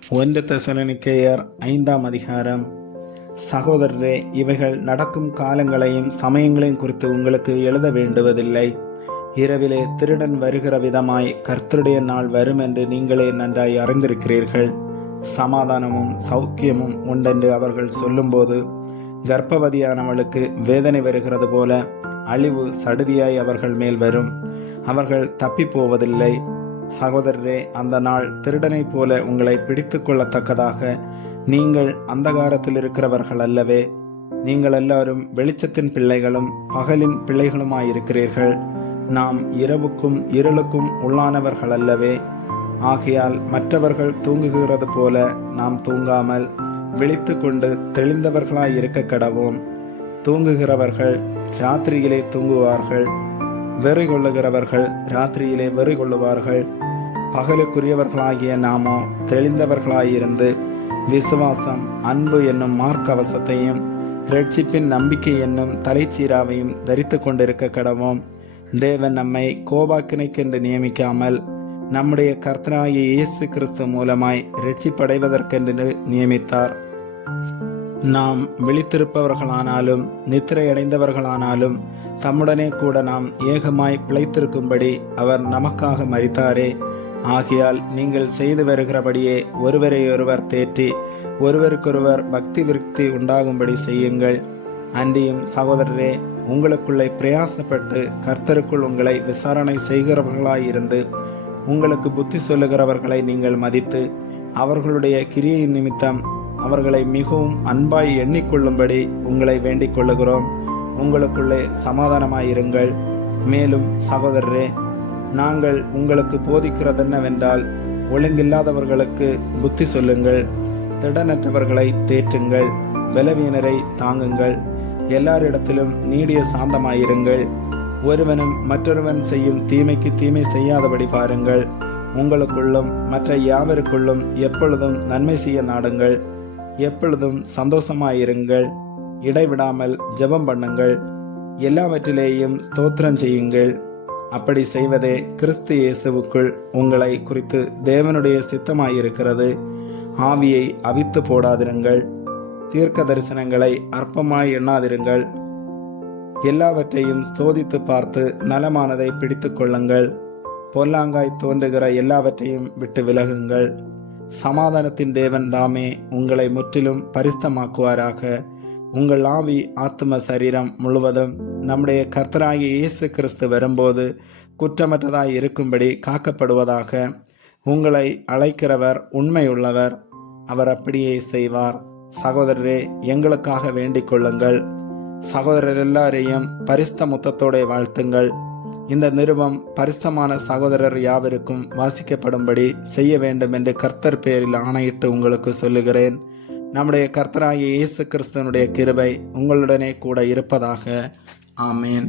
1 தெசலோனிக்கேயர் 5ஆம் அதிகாரம். சகோதரரே, இவைகள் நடக்கும் காலங்களையும் சமயங்களையும் குறித்து உங்களுக்கு எழுத வேண்டுவதில்லை. இரவிலே திருடன் வருகிற விதமாய் கர்த்தருடைய நாள் வரும் என்று நீங்களே நன்றாய் அறிந்திருக்கிறீர்கள். சமாதானமும் சௌக்கியமும் உண்டென்று அவர்கள் சொல்லும்போது கர்ப்பவதியானவளுக்கு வேதனை வருகிறது போல அழிவு சடுதியாய் அவர்கள் மேல் வரும். அவர்கள் தப்பி போவதில்லை. சகோதரரே, அந்த நாள் திருடனைப் போல உங்களை பிடித்து கொள்ளத்தக்கதாக நீங்கள் அந்தகாரத்தில் இருக்கிறவர்கள் அல்லவே. நீங்கள் எல்லாரும் வெளிச்சத்தின் பிள்ளைகளும் பகலின் பிள்ளைகளுமாயிருக்கிறீர்கள். நாம் இரவுக்கும் இருளுக்கும் உள்ளானவர்கள் அல்லவே. ஆகையால் மற்றவர்கள் தூங்குகிறது போல நாம் தூங்காமல் விழித்து கொண்டு தெளிந்தவர்களாய் இருக்க கடவோம். தூங்குகிறவர்கள் ராத்திரியிலே தூங்குவார்கள், வெறி கொள்ளுகிறவர்கள் ராத்திரியிலே வெறி கொள்ளுவார்கள். பகலுக்குரியவர்களாகிய நாமோ தெளிந்தவர்களாயிருந்து விசுவாசம், அன்பு என்னும் மார்க்கவசத்தையும் இரட்சிப்பின் நம்பிக்கை என்னும் தலைச்சீராவையும் தரித்து கொண்டிருக்க கடவோம். தேவன் நம்மை கோபாக்கினைக்கென்று நியமிக்காமல் நம்முடைய கர்த்தராகிய இயேசு கிறிஸ்து மூலமாய் இரட்சிப்படைவதற்கென்று நியமித்தார். நாம் விழித்திருப்பவர்களானாலும் நித்திரையடைந்தவர்களானாலும் தம்முடனே கூட நாம் ஏகமாய் பிழைத்திருக்கும்படி அவர் நமக்காக மரித்தாரே. ஆகையால் நீங்கள் செய்து வருகிறபடியே ஒருவரையொருவர் தேற்றி ஒருவருக்கொருவர் பக்தி விருத்தி உண்டாகும்படி செய்யுங்கள். அன்றியும் சகோதரரே, உங்களுக்குள்ளே பிரயாசப்பட்டு கர்த்தருக்குள் உங்களை விசாரணை செய்கிறவர்களாயிருந்து உங்களுக்கு புத்தி சொல்லுகிறவர்களை நீங்கள் மதித்து அவர்களுடைய கிரியின் நிமித்தம் அவர்களை மிகவும் அன்பாய் எண்ணிக்கொள்ளும்படி உங்களை வேண்டிக் கொள்ளுகிறோம். உங்களுக்குள்ளே சமாதானமாயிருங்கள். மேலும் சகோதரரே, நாங்கள் உங்களுக்கு போதிக்கிறதென்னவென்றால், ஒழுங்கில்லாதவர்களுக்கு புத்தி சொல்லுங்கள், திடனற்றவர்களை தேற்றுங்கள், பலவீனரை தாங்குங்கள், எல்லாரிடத்திலும் நீடிய சாந்தமாயிருங்கள். ஒருவனும் மற்றொருவன் செய்யும் தீமைக்கு தீமை செய்யாதபடி பாருங்கள். உங்களுக்குள்ளும் மற்ற யாவருக்குள்ளும் எப்பொழுதும் நன்மை செய்ய நாடுங்கள். எப்பொழுதும் சந்தோஷமாயிருங்கள். இடைவிடாமல் ஜெபம் பண்ணுங்கள். எல்லாவற்றிலேயும் ஸ்தோத்திரம் செய்யுங்கள். அப்படி செய்வதே கிறிஸ்து இயேசுவுக்குள் உங்களை குறித்து தேவனுடைய சித்தமாயிருக்கிறது. ஆவியை அவித்து போடாதிருங்கள். தீர்க்க தரிசனங்களை அற்பமாய் எண்ணாதிருங்கள். எல்லாவற்றையும் சோதித்து பார்த்து நலமானதை பிடித்து கொள்ளுங்கள். பொல்லாங்காய் தோன்றுகிற எல்லாவற்றையும் விட்டு விலகுங்கள். சமாதானத்தின் தேவன் தாமே உங்களை முற்றிலும் பரிசுத்தமாக்குவாராக. உங்கள் ஆவி, ஆத்தும, சரீரம் முழுவதும் நம்முடைய கர்த்தராகிய இயேசு கிறிஸ்து வரும்போது குற்றமற்றதாய் இருக்கும்படி காக்கப்படுவதாக. உங்களை அழைக்கிறவர் உண்மையுள்ளவர், அவர் அப்படியே செய்வார். சகோதரரே, எங்களுக்காக வேண்டிக் கொள்ளுங்கள். சகோதரர் எல்லாரையும் பரிசுத்த முத்தத்தோட வாழ்த்துங்கள். இந்த நிருபம் பரிசுத்தமான சகோதரர் யாவருக்கும் வாசிக்கப்படும்படி செய்ய வேண்டும் என்று கர்த்தர் பேரில் ஆணையிட்டு உங்களுக்கு சொல்லுகிறேன். நம்முடைய கர்த்தராகிய இயேசு கிறிஸ்துவனுடைய கிருபை உங்களுடனே கூட இருப்பதாக. ஆமேன்.